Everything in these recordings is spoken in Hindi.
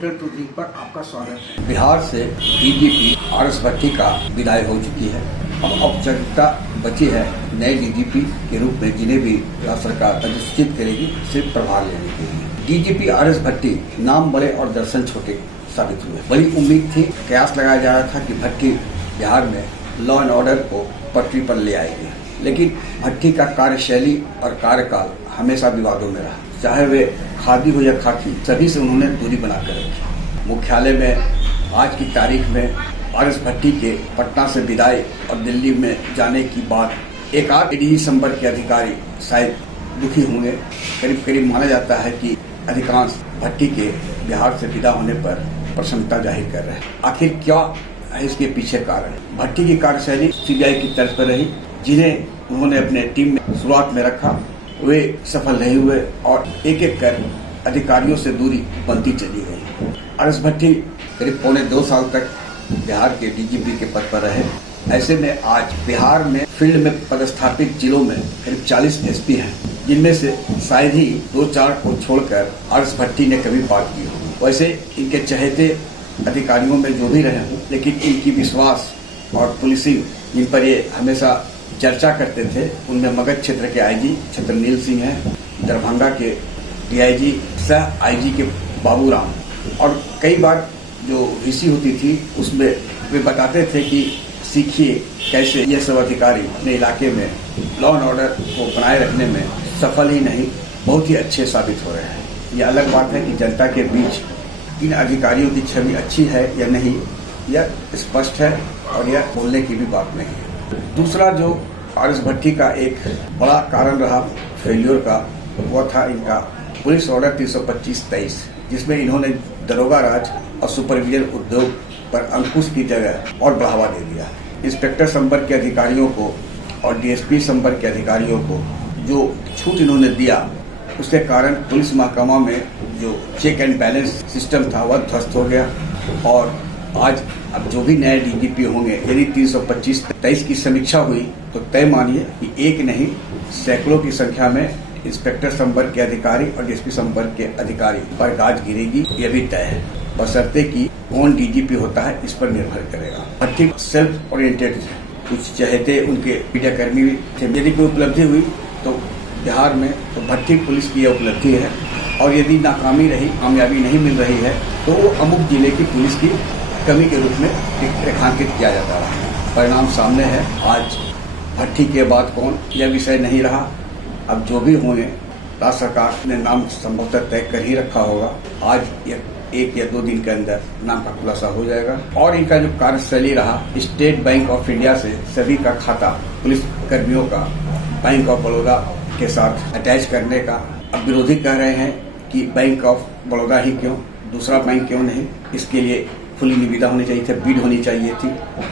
होटल टूरिज्म पर आपका स्वागत है। बिहार से डीजीपी आर.एस. भट्टी का विदाई हो चुकी है। अब औपचारिकता बची है नए डीजीपी के रूप में जिन्हें भी राज्य सरकार अधिसूचित करेगी सिर्फ प्रभार लेने के लिए। DGP RS. भट्टी नाम बड़े और दर्शन छोटे साबित हुए। बड़ी उम्मीद थी, कयास लगाया जा रहा था कि भट्टी बिहार में लॉ एंड ऑर्डर को पटरी पर ले आएगी, लेकिन भट्टी का कार्यशैली और कार्यकाल हमेशा विवादों में रहा। चाहे वे खादी हो या खाकी, सभी से उन्होंने दूरी बनाकर रखी। मुख्यालय में आज की तारीख में आर.एस. भट्टी के पटना से विदाई और दिल्ली में जाने की बात एक आध एडीजी संबर के अधिकारी शायद दुखी होंगे। करीब करीब माना जाता है कि अधिकांश भट्टी के बिहार से विदा होने पर प्रसन्नता जाहिर कर रहे हैं। आखिर क्या है इसके पीछे कारण? भट्टी की कार्यशैली सीबीआई की तर्ज पर रही। जिन्हें उन्होंने अपने टीम में शुरुआत में रखा वे सफल नहीं हुए और एक एक कर अधिकारियों से दूरी बनती चली गई। आर.एस. भट्टी करीब पौने 2 साल तक बिहार के डीजीपी के पद पर रहे। ऐसे में आज बिहार में फील्ड में पदस्थापित जिलों में करीब 40 एसपी हैं, जिनमें से शायद ही 2-4 को छोड़कर आर.एस. भट्टी ने कभी बात की हो। वैसे इनके चहेते अधिकारियों में जो भी रहे हों, लेकिन इनकी विश्वास और पुलिसिंग जिन पर ये हमेशा चर्चा करते थे, उनमें मगध क्षेत्र के आईजी छत्रनील सिंह हैं, दरभंगा के डीआईजी सह आईजी के बाबूराम, और कई बार जो वीसी होती थी उसमें वे बताते थे कि सीखिए कैसे ये सब अधिकारी अपने इलाके में लॉ एंड ऑर्डर को बनाए रखने में सफल ही नहीं बहुत ही अच्छे साबित हो रहे हैं। यह अलग बात है कि जनता के बीच इन अधिकारियों की छवि अच्छी है या नहीं, यह स्पष्ट है और यह बोलने की भी बात नहीं है। दूसरा जो आर.एस. भट्टी का एक बड़ा कारण रहा फेल्योर का, वह था इनका पुलिस ऑर्डर 325-23, जिसमें इन्होंने दरोगा राज और सुपरविजन उद्योग पर अंकुश की जगह और बढ़ावा दे दिया। इंस्पेक्टर संपर्क के अधिकारियों को और डीएसपी संपर्क के अधिकारियों को जो छूट इन्होंने दिया, उसके कारण पुलिस महकमा में जो चेक एंड बैलेंस सिस्टम था वह ध्वस्त हो गया। और आज अब जो भी नए डीजीपी होंगे, यदि 325-23 की समीक्षा हुई तो तय मानिए कि एक नहीं सैकड़ों की संख्या में इंस्पेक्टर संपर्क के अधिकारी और डीएसपी संपर्क के अधिकारी पर गाज गिरेगी, यह भी तय है। बशर्ते कि कौन डीजीपी होता है इस पर निर्भर करेगा। भट्टी सेल्फ ओरिएंटेड थे, कुछ चहेते उनके मीडियाकर्मी भी थे। यदि कोई उपलब्धि हुई तो बिहार में तो भट्टी पुलिस की यह उपलब्धि है, और यदि नाकामी रही, कामयाबी नहीं मिल रही है तो वो अमुक जिले की पुलिस की कमी के रूप में रेखांकित किया जाता रहा। परिणाम सामने है। आज भट्टी के बाद कौन, यह विषय नहीं रहा। अब जो भी होंगे राज्य सरकार ने नाम संभवतः तय कर ही रखा होगा। आज 1 या 2 दिन के अंदर नाम का खुलासा हो जाएगा। और इनका जो कार्यशैली रहा, स्टेट बैंक ऑफ इंडिया से सभी का खाता पुलिस कर्मियों का बैंक ऑफ बड़ौदा के साथ अटैच करने का। अब विरोधी कह रहे हैं कि बैंक ऑफ बड़ौदा ही क्यों, दूसरा बैंक क्यों नहीं? इसके लिए खुली निविदा होनी चाहिए थी, बीड होनी चाहिए थी।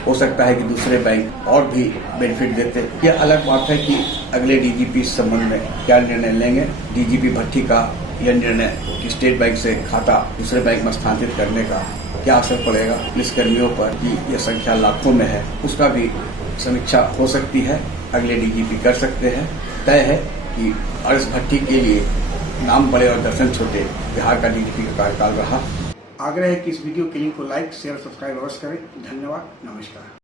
हो सकता है कि दूसरे बैंक और भी बेनिफिट देते। यह अलग बात है कि अगले डीजीपी इस संबंध में क्या निर्णय लेंगे। डीजीपी भट्टी का यह निर्णय कि स्टेट बैंक से खाता दूसरे बैंक में स्थानांतरित करने का क्या असर पड़ेगा पुलिसकर्मियों पर, कि यह संख्या लाखों में है, उसका भी समीक्षा हो सकती है। अगले डीजीपी कर सकते हैं। तय है कि आर.एस. भट्टी के लिए नाम बड़े और दर्शन छोटे बिहार का डीजीपी का कार्यकाल रहा। आग्रह है कि इस वीडियो के लिंक को लाइक, शेयर, सब्सक्राइब अवश्य करें। धन्यवाद, नमस्कार।